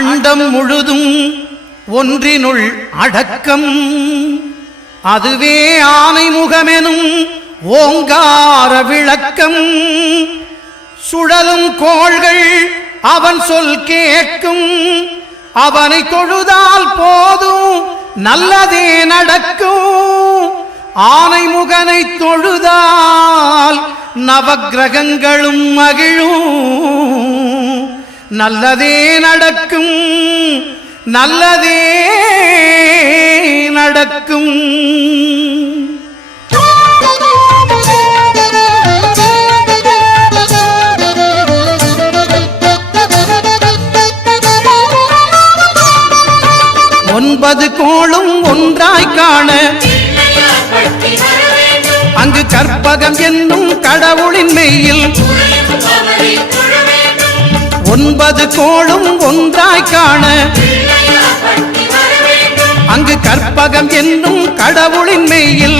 அண்டம் முழுதும் ஒன்றினுள் அடக்கம் அதுவே ஆனை முகமெனும் ஓங்கார விளக்கம் சுழலும் கோள்கள் அவன் சொல் கேட்கும் அவனை தொழுதால் போதும் நல்லதே நடக்கும் ஆனை முகனை தொழுதால் நவக்கிரகங்களும் மகிழும் நல்லதே நடக்கும் நல்லதே நடக்கும் ஒன்பது கோளும் ஒன்றாய் காண அங்கு கற்பகம் என்னும் கடவுளின் மெய்யில் ஒன்பது கோளும் ஒன்றாய் காண அங்கு கற்பகம் என்னும் கடவுளின் மெய்யில்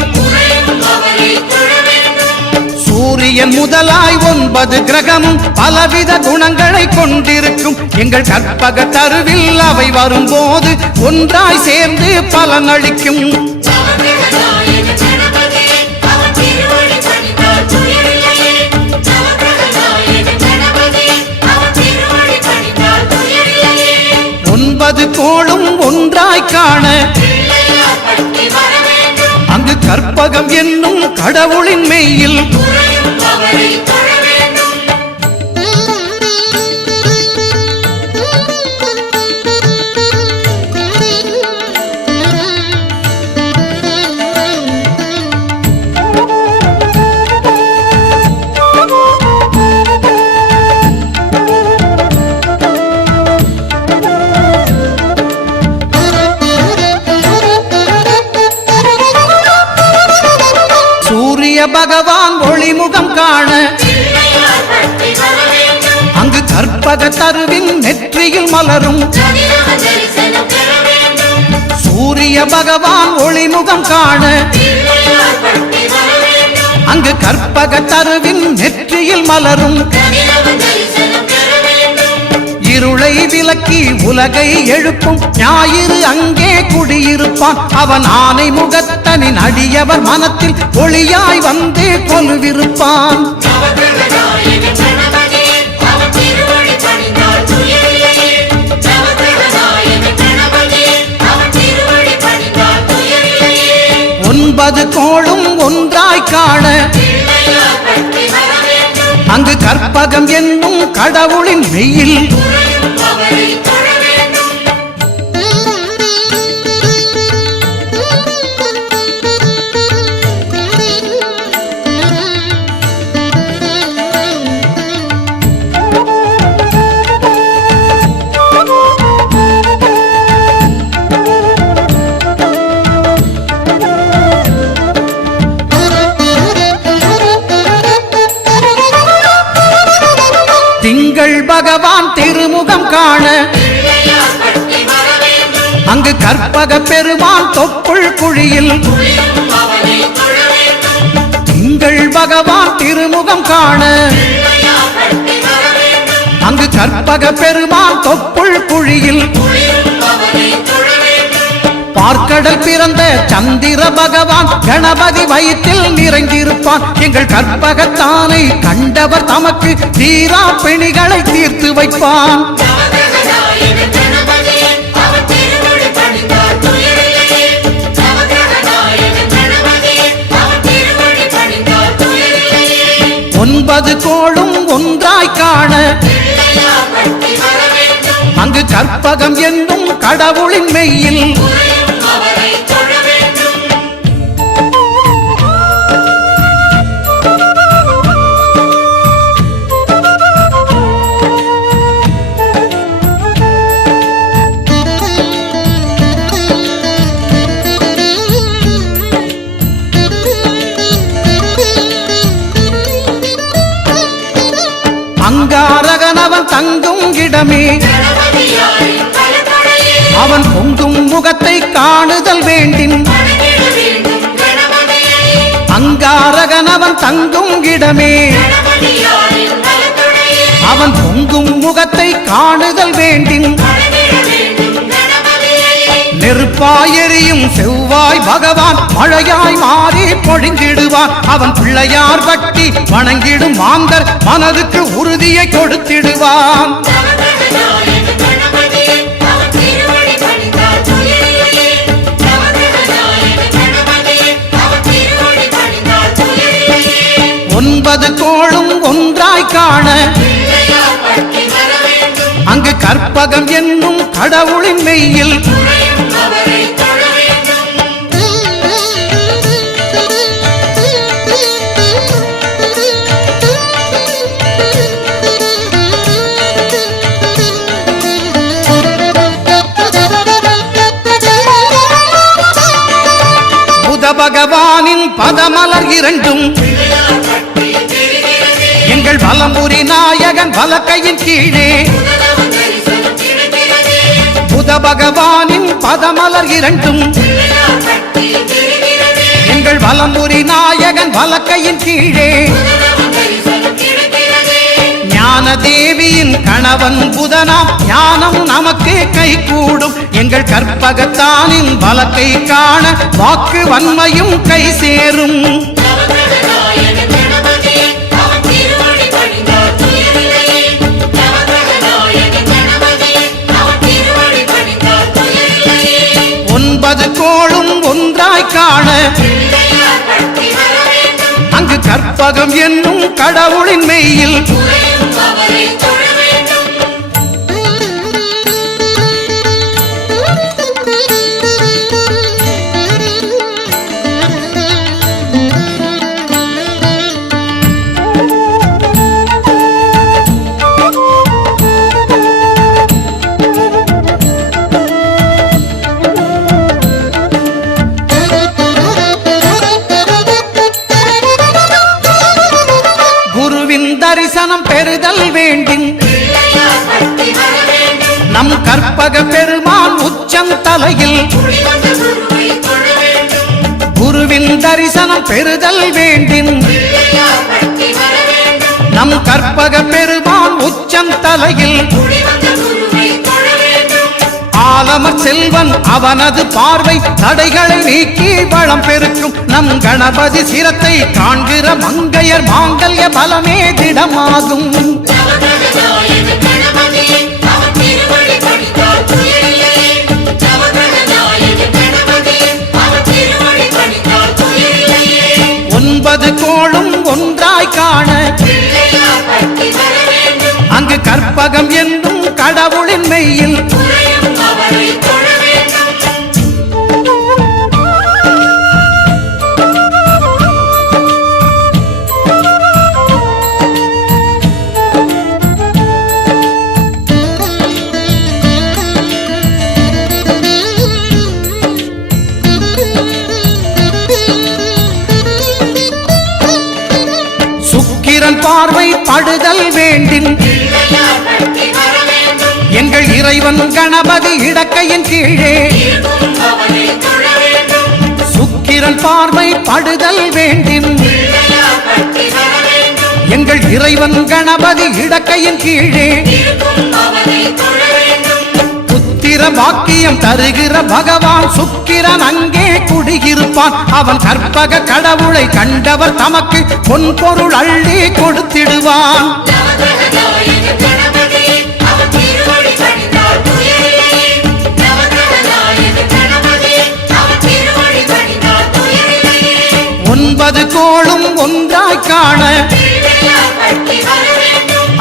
சூரியன் முதலாய் 9 கிரகமும் பலவித குணங்களை கொண்டிருக்கும் எங்கள் கற்பக தருவில் அவை வரும்போது ஒன்றாய் சேர்ந்து பலனளிக்கும் ஒன்பது கோளும் ஒன்றாய் காண அங்கு கற்பகம் என்னும் கடவுளின் மெய்யில் பகவான் ஒளிமுகம் காண அங்கு கற்பக தருவின் நெற்றியில் மலரும் சூரிய பகவான் ஒளிமுகம் காண அங்கு கற்பக தருவின் நெற்றியில் மலரும் இருளை விலக்கி உலகை எழுப்பும் ஞாயிறு அங்கே குடியிருப்பான் அவன் ஆனை முகத்தனின் அடியவர் மனத்தில் ஒளியாய் வந்து கொலுவிருப்பான் ஒன்பது கோளும் ஒன்றாய் காண அங்கு கற்பகம் என்னும் கடவுளின் மெய்யில் திங்கள் பகவான் திருமுகம் காண அங்கு கற்பக பெருமான் தொப்புள் குழியில் திங்கள் பகவான் திருமுகம் காண அங்கு கற்பக பெருமான் தொப்புள் குழியில் பார்க்கடல் பிறந்த சந்திர பகவான் கணபதி வயிற்றில் நிறைந்திருப்பான் எங்கள் கற்பகத்தானை கண்டவர் தமக்கு தீரா பிணிகளை தீர்த்து வைப்பான் ஒன்பது கோளும் ஒன்றாய் காண அங்கு கற்பகம் என்னும் கடவுளின் மெய்யில் அங்காரகனவன் தங்கும் இடமே அவன் பொங்கும் முகத்தை காணுதல் வேண்டின் அங்காரகனவன் தங்கும் இடமே அவன் பொங்கும் முகத்தை காணுதல் வேண்டின் நெருப்பாயெறியும் செவ்வாய் பகவான் மழையாய் மாறி பொழிந்திடுவான். அவன் பிள்ளையார் பட்டி வணங்கிடும் மாந்தர் மனதுக்கு உறுதியை கொடுத்திடுவான். ஒன்பது கோளும் ஒன்றாய் காண அங்கு கற்பகம் என்னும் கடவுளின் மெய்யில் புத பகவானின் பதமலர் இரண்டும் எங்கள் வலம்புரி நாயகன் வலக்கையின் கீழே புத பகவானின் பதமலர் இரண்டும் எங்கள் வலம்புரி நாயகன் வலக்கையின் கீழே ஞான தேவியின் கணவன் புதனாம் ஞானம் நமக்கு கை கூடும். எங்கள் கற்பகத்தானின் வலக்கை காண வாக்கு வன்மையும் கை சேரும். ஒன்பது கோளும் ஒன்றாய் காண அங்கு கற்பகம் என்னும் கடவுளின் மெய்யில் தரிசனம் பெறுதல் வேண்டின் நம் கற்பக பெருமான் உச்சந்தலையில் குருவின் தரிசனம் பெறுதல் வேண்டின் நம் கற்பக பெருமான் உச்சந்தலையில் ஆலமர் செல்வன் அவனது பார்வை தடைகளை நீக்கி வளம் பெருக்கும். நம் கணபதி சிரத்தை காண்கிற மங்கையர் மாங்கல்ய பலமே திடமாகும். ஒன்பது கோளும் ஒன்றாய் காண அங்கு கற்பகம் என்னும் கடவுளின் மெய்யில் சுக்கிரன் பார்வை படுதல் வேண்டின் எங்கள் இறைவன் கணபதி இடக்கையின் கீழே சுக்கிரன் பார்வை படுதல் வேண்டின் எங்கள் இறைவன் கணபதி இடக்கையின் கீழே புத்திர பாக்கியம் தருகிற பகவான் சுக்கிரன் அங்கே குடியிருப்பான். அவன் கற்பக கடவுளை கண்டவர் தமக்கு பொன் பொருள் அள்ளி கொடுத்திடுவான். ஒன்பது கோளும் ஒன்றாய் காண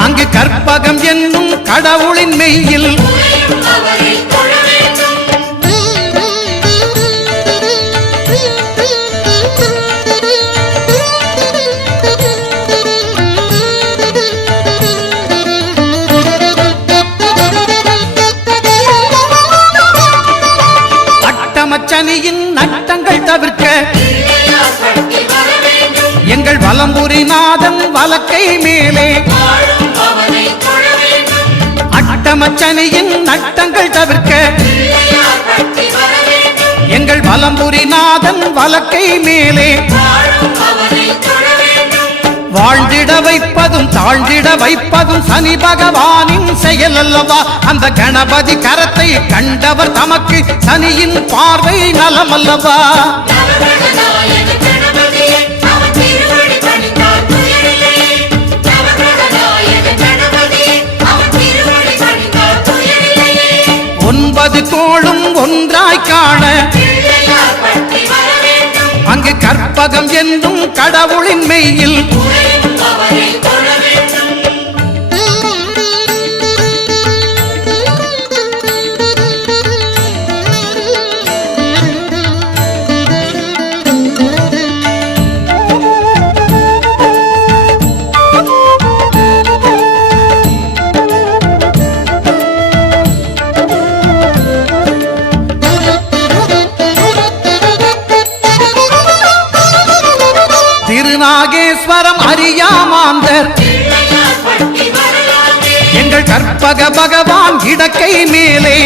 அங்கு கற்பகம் என்னும் கடவுளின் மெய்யில் அட்டமச்சனியின் நட்டங்கள் தவிர்க்க எங்கள் வலம்புரி நாதன் வலக்கை மேலே அட்டமச்சனியின் நட்டங்கள் தவிர்க்க எங்கள் வலம்புரி நாதன் வலக்கை மேலே வாழ்ந்திட வைப்பதும் தாழ்ந்திட வைப்பதும் சனி பகவானின் செயல் அல்லவா? அந்த கணபதி கரத்தை கண்டவர் தமக்கு சனியின் பார்வை நலம் அல்லவா? ஒன்பது கோளும் ஒன்றாய் காண அங்கு கற்பகம் என்னும் கடவுளின் மெய்யில் திருநாகேஸ்வரம் அறியாமாந்தர் எங்கள் கற்பக பகவான் இடக்கை மேலே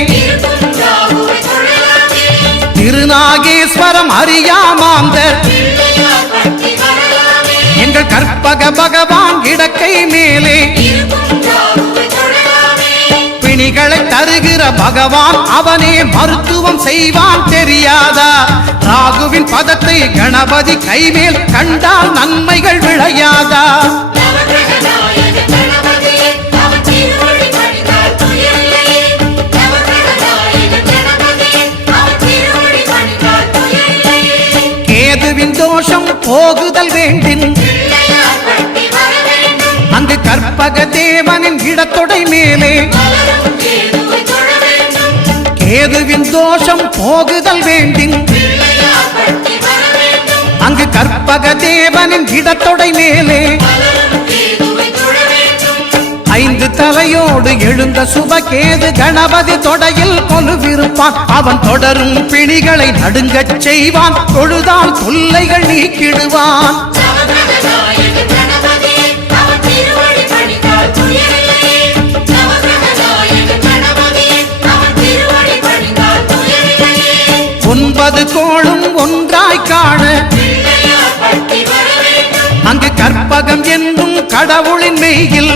திருநாகேஸ்வரம் அறியாமாந்தர் எங்கள் கற்பக பகவான் இடக்கை மேலே பிணிகளை தருகிற பகவான் அவனே மருத்துவம் செய்வான் தெரியாதா? ராகுவின் பதத்தை கணபதி கைமேல் கண்டால் நன்மைகள் விளையாதா? கேதுவின் தோஷம் போகுதல் வேண்டின் அங்கு கற்பக தேவனின் இடத்தொடை மேலே கேதுவின் தோஷம் போகுதல் வேண்டின் அங்கு கற்பக தேவனின் இடத்தொடை மேலே ஐந்து தலையோடு எழுந்த சுபகேது கணபதி தொடையில் கொலுவிருப்பான். அவன் தொடரும் பிணிகளை நடுங்கச் செய்வான். தொழுதால் தொல்லைகள் நீக்கிடுவான். ஒன்பது கோளும் ஒன்றாய் காண அங்கு கற்பகம் என்னும் கடவுளின் மெய்யில்